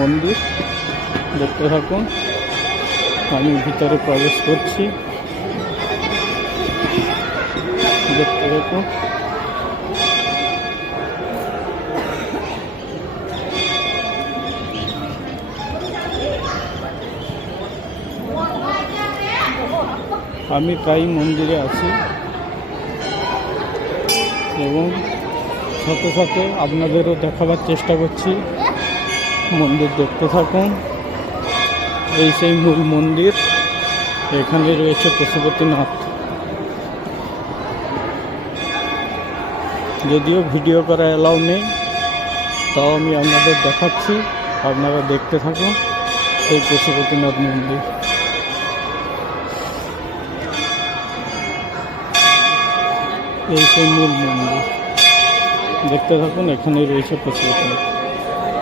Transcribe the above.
মন্দির, দেখতে থাকুন। আমি ভিতরে প্রবেশ করছি, দেখতে থাকুন। আমি প্রায় মন্দিরে আছি এবং সাথে সাথে আপনাদেরও দেখাবার চেষ্টা করছি। মন্দির দেখতে থাকুন। এই সেই মূল মন্দির, এখানে রয়েছে পশুপতিনাথ। যদিও ভিডিও করা অ্যালাউ নেই, তাও আমি আপনাদের দেখাচ্ছি, আপনারা দেখতে থাকুন সেই পশুপতিনাথ মন্দির। এই সেই মূল মন্দির, দেখতে থাকুন। এখানে রয়েছে পশুপতিনাথ।